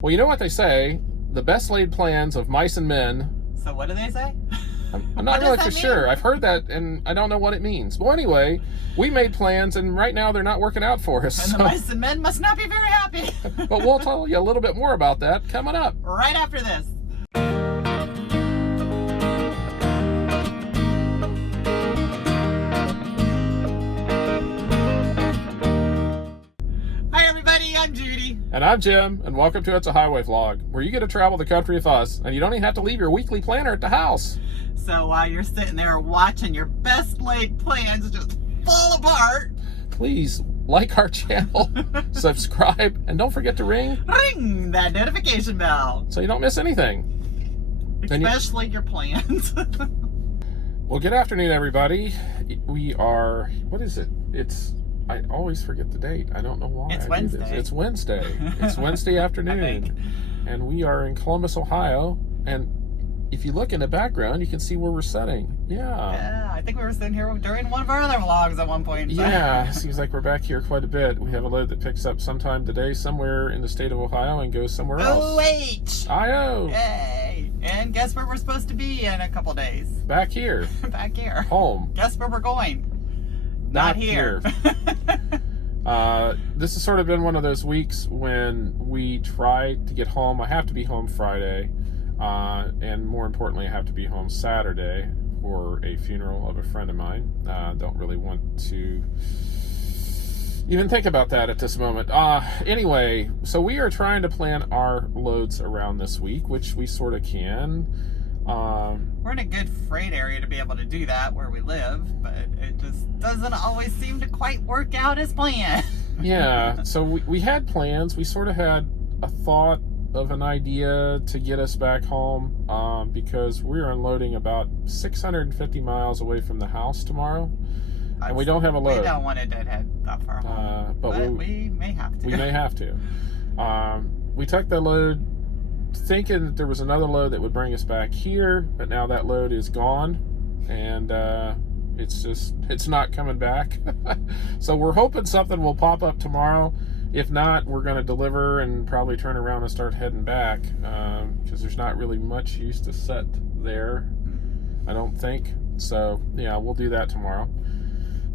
Well, you know what they say, the best laid plans of mice and men. So what do they say? I'm not really for sure. I've heard that, and I don't know what it means. Well, anyway, we made plans, and right now they're not working out for us. And the mice and men must not be very happy. But we'll tell you a little bit more about that coming up. Right after this. Hi everybody, I'm Judy. And I'm Jim, and welcome to It's a Highway Vlog, where you get to travel the country with us, and you don't even have to leave your weekly planner at the house. So while you're sitting there watching your best laid plans just fall apart, please like our channel, subscribe, and don't forget to ring that notification bell. So you don't miss anything. Especially your plans. Well, good afternoon, everybody. We are, what is it? I always forget the date. I don't know why. It's Wednesday. It's Wednesday. It's Wednesday afternoon. And we are in Columbus, Ohio. And if you look in the background, you can see where we're sitting. Yeah, I think we were sitting here during one of our other vlogs at one point. So. Yeah, seems like we're back here quite a bit. We have a load that picks up sometime today somewhere in the state of Ohio and goes somewhere else. O-H! Yay! And guess where we're supposed to be in a couple days? Back here. Back here. Home. Guess where we're going? Not here. This has sort of been one of those weeks when we try to get home. I have to be home Friday, and more importantly, I have to be home Saturday for a funeral of a friend of mine. Don't really want to even think about that at this moment. Anyway, so we are trying to plan our loads around this week, which we sort of can. We're in a good freight area to be able to do that where we live, but it just doesn't always seem to quite work out as planned. Yeah, so we had plans. We sort of had a thought of an idea to get us back home because we're unloading about 650 miles away from the house tomorrow, and we don't have a load. We don't want to deadhead that far home, but we may have to. We may have to. We took the load thinking that there was another load that would bring us back here, but now that load is gone, and it's not coming back. So we're hoping something will pop up tomorrow. If not, we're going to deliver and probably turn around and start heading back, because there's not really much use to set there, I don't think. So yeah, we'll do that tomorrow.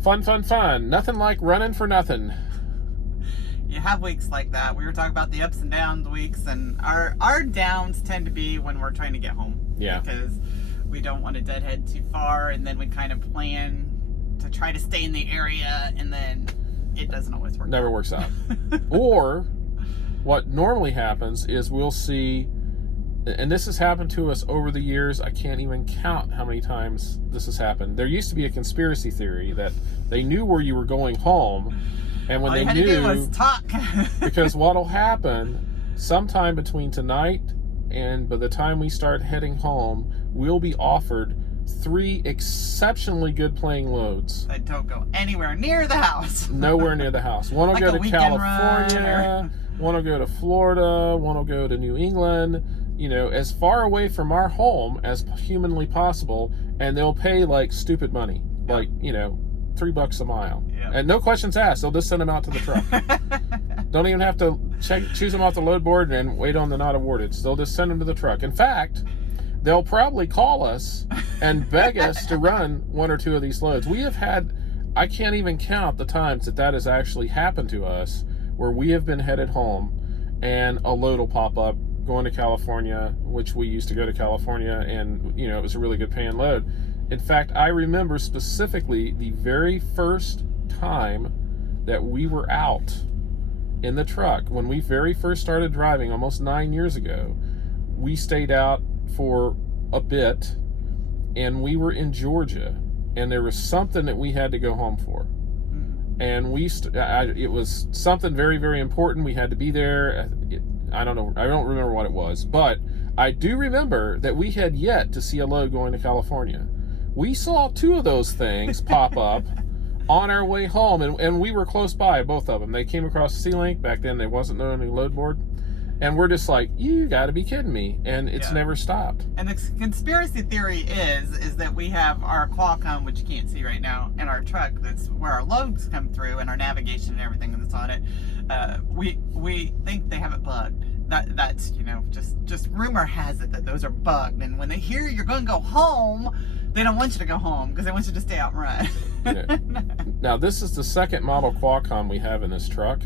Fun. Nothing like running for nothing. You have weeks like that. We were talking about the ups and downs weeks, and our downs tend to be when we're trying to get home. Yeah. Because we don't want to deadhead too far, and then we kind of plan to try to stay in the area, and then it doesn't always work. Never works out. Or what normally happens is we'll see, and this has happened to us over the years. I can't even count how many times this has happened. There used to be a conspiracy theory that they knew where you were going home. And when they knew, was talk. Because what'll happen sometime between tonight and by the time we start heading home, we'll be offered 3 exceptionally good playing loads. That don't go anywhere near the house. Nowhere near the house. One will like go to California, one will go to Florida, one will go to New England, as far away from our home as humanly possible, and they'll pay like stupid money, like, $3 a mile. Yep. And no questions asked. They'll just send them out to the truck. Don't even have to choose them off the load board and wait on the not awarded. So they'll just send them to the truck. In fact, they'll probably call us and beg us to run 1 or 2 of these loads. We have had, I can't even count the times that has actually happened to us, where we have been headed home and a load will pop up going to California, which we used to go to California, and it was a really good paying load. In fact, I remember specifically the very first time that we were out in the truck, when we very first started driving almost 9 years ago. We stayed out for a bit, and we were in Georgia, and there was something that we had to go home for. And it was something very, very important. We had to be there. I don't know. I don't remember what it was, but I do remember that we had yet to see a load going to California. We saw 2 of those things pop up on our way home, and we were close by, both of them. They came across the C-Link. Back then, there wasn't no any load board. And we're just like, you got to be kidding me. And it's never stopped. And the conspiracy theory is that we have our Qualcomm, which you can't see right now, in our truck. That's where our loads come through and our navigation and everything that's on it. We think they have it bugged. that's just rumor has it that those are bugged, and when they hear you're going to go home, they don't want you to go home because they want you to stay out and run. Yeah. Now this is the second model Qualcomm we have in this truck,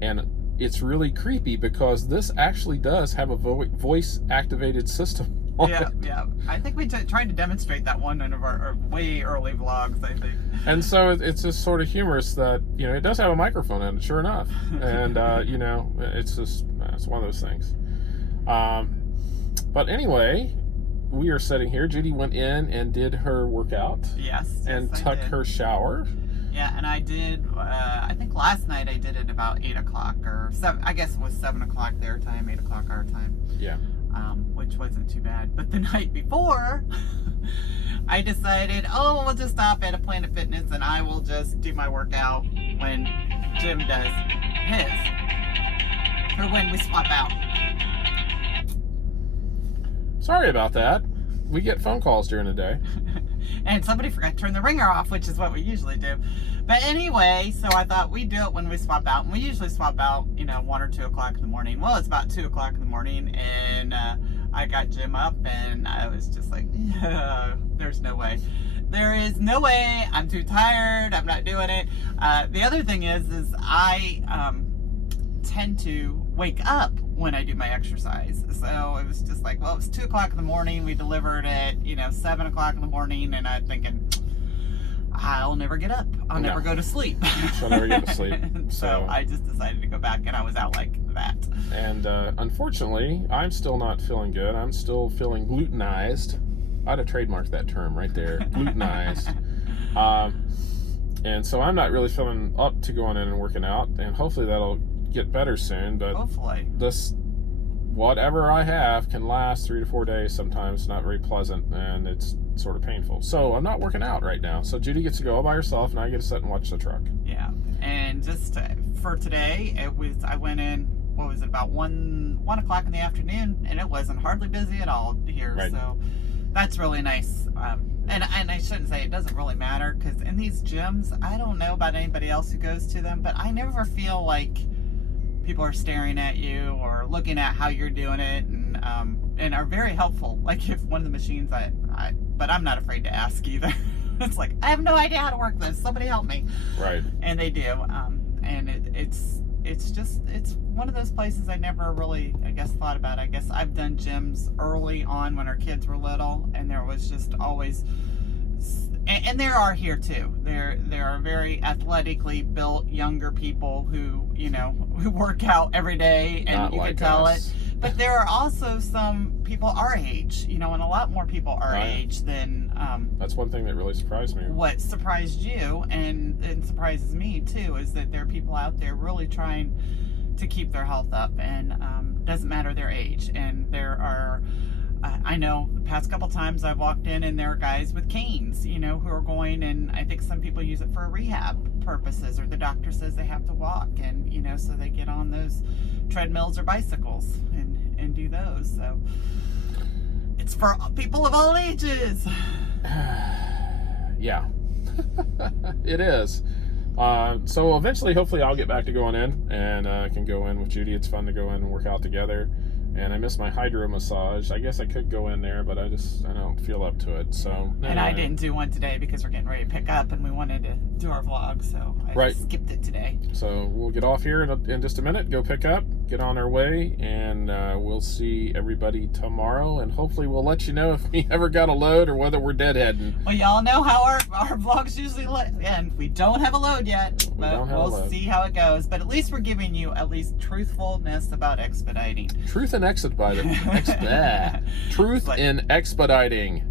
and it's really creepy because this actually does have a voice activated system. Yeah. I think we tried to demonstrate that one in our way early vlogs, I think. And so it's just sort of humorous that, it does have a microphone in it, sure enough. And, it's one of those things. But anyway, we are sitting here. Judy went in and did her workout. Yes, and took her shower. Yeah, and I did, I think last night I did it about 8 o'clock or 7, I guess it was 7 o'clock their time, 8 o'clock our time. Yeah. Which wasn't too bad. But the night before, I decided, we'll just stop at a Planet Fitness and I will just do my workout when Jim does his. Or when we swap out. Sorry about that. We get phone calls during the day. And somebody forgot to turn the ringer off, which is what we usually do. But anyway, so I thought we'd do it when we swap out. And we usually swap out, 1 or 2 o'clock in the morning. Well, it's about 2 o'clock in the morning. And I got Jim up and I was just like, there's no way. There is no way. I'm too tired. I'm not doing it. The other thing is I tend to wake up when I do my exercise. So it was just like, well, it was 2 o'clock in the morning. We delivered at, 7 o'clock in the morning. And I'm thinking, I'll never get up. I'll never go to sleep. She'll never get to sleep. So I just decided to go back and I was out like that. And unfortunately, I'm still not feeling good. I'm still feeling glutenized. I'd have trademarked that term right there. Glutenized. And so I'm not really feeling up to going in and working out. And hopefully that'll get better soon. But hopefully. This, whatever I have, can last 3 to 4 days sometimes. It's not very pleasant and it's sort of painful. So I'm not working out right now. So Judy gets to go all by herself and I get to sit and watch the truck. Yeah. And just for today, I went in, what was it, about 1 o'clock in the afternoon, and it wasn't hardly busy at all here. Right. So that's really nice. And I shouldn't say it doesn't really matter, because in these gyms, I don't know about anybody else who goes to them, but I never feel like people are staring at you or looking at how you're doing it, and are very helpful. Like if one of the machines, but I'm not afraid to ask either. It's like, I have no idea how to work this. Somebody help me. Right. And they do. And it's one of those places I never really, thought about. I guess I've done gyms early on when our kids were little, and there was just always, and there are here too. There are very athletically built younger people who work out every day, and Not you like can tell us. it. But there are also some people our age, and a lot more people our age than. That's one thing that really surprised me. What surprised you, and surprises me too, is that there are people out there really trying to keep their health up, and doesn't matter their age. And there are, I know the past couple times I've walked in and there are guys with canes, who are going, and I think some people use it for rehab purposes, or the doctor says they have to walk, and so they get on those treadmills or bicycles and do those. So it's for people of all ages. Yeah. It is. So eventually, hopefully I'll get back to going in and can go in with Judy. It's fun to go in and work out together. And I miss my hydro massage. I guess I could go in there, but I don't feel up to it. So And I didn't do one today because we're getting ready to pick up and we wanted to do our vlog, so I skipped it today. So we'll get off here in just a minute, go pick up, get on our way, and we'll see everybody tomorrow. And hopefully we'll let you know if we ever got a load or whether we're deadheading. Well, y'all know how our vlogs usually and we don't have a load yet, but we'll see how it goes. But at least we're giving you at least truthfulness about expediting. Truth in expediting. Truth in expediting.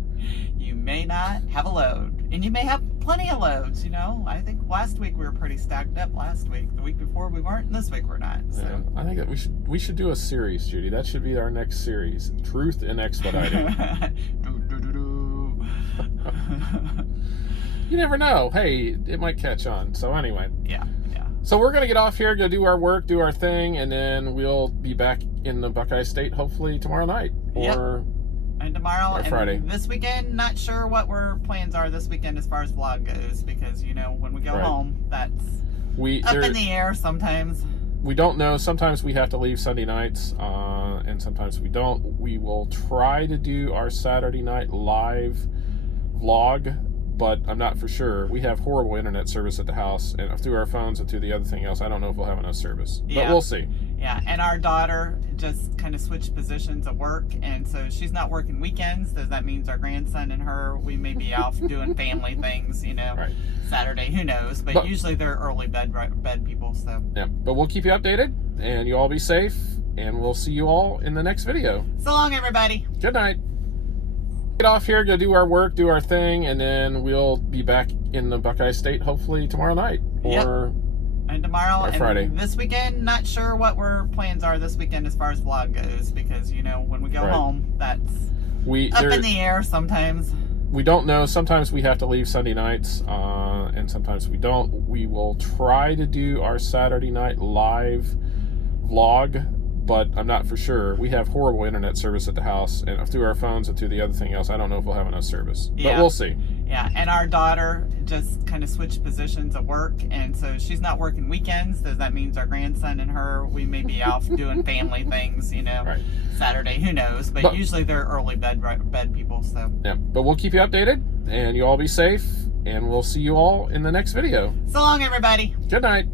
You may not have a load, and you may have plenty of loads. I think last week we were pretty stacked up. Last week, the week before we weren't, and this week we're not. So yeah, I think that we should do a series, Judy. That should be our next series. Truth in expediting. You never know. Hey, it might catch on. So anyway. Yeah. So we're going to get off here, go do our work, do our thing, and then we'll be back in the Buckeye State hopefully tomorrow night. And tomorrow or Friday. And this weekend, not sure what our plans are this weekend as far as vlog goes, because when we go home, that's up in the air sometimes. we don't know. Sometimes we have to leave Sunday nights, and sometimes we don't. We will try to do our Saturday night live vlog, but I'm not for sure. We have horrible internet service at the house, and through our phones and through the other thing else, I don't know if we'll have enough service. But we'll see. Yeah, and our daughter just kind of switched positions at work, and so she's not working weekends. So that means our grandson and her, we may be off doing family things, Right. Saturday, who knows? But usually they're early bed people, so. Yeah, but we'll keep you updated, and you all be safe, and we'll see you all in the next video. So long, everybody. Good night. Get off here, go do our work, do our thing, and then we'll be back in the Buckeye State hopefully tomorrow night or and tomorrow or Friday. And this weekend, not sure what our plans are this weekend as far as vlog goes, because when we go home, that's up in the air sometimes. We don't know. Sometimes we have to leave Sunday nights, and sometimes we don't. We will try to do our Saturday night live vlog, but I'm not for sure. We have horrible internet service at the house, and through our phones and through the other thing else, I don't know if we'll have enough service. But we'll see. Yeah, and our daughter just kind of switched positions at work, and so she's not working weekends. So that means our grandson and her, we may be off doing family things, Right. Saturday, who knows? But usually they're early bed people, so. Yeah, but we'll keep you updated, and you all be safe, and we'll see you all in the next video. So long, everybody. Good night.